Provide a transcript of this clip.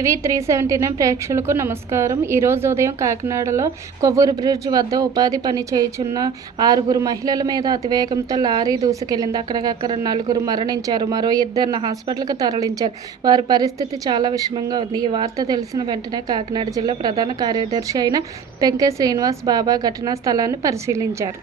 TV 379 ప్రేక్షకులకు నమస్కారం. ఈరోజు ఉదయం కాకినాడలో కొవ్వూరు బ్రిడ్జ్ వద్ద ఉపాధి పని చేయుచున్న 6 మహిళల మీద అతివేగంతో లారీ దూసుకెళ్లింది. అక్కడికక్కడ 4 మరణించారు. మరో 2 హాస్పిటల్కి తరలించారు. వారి పరిస్థితి చాలా విషమంగా ఉంది. ఈ వార్త తెలిసిన వెంటనే కాకినాడ జిల్లా ప్రధాన కార్యదర్శి అయిన పెంకే శ్రీనివాస్ బాబా ఘటనా స్థలాన్ని పరిశీలించారు.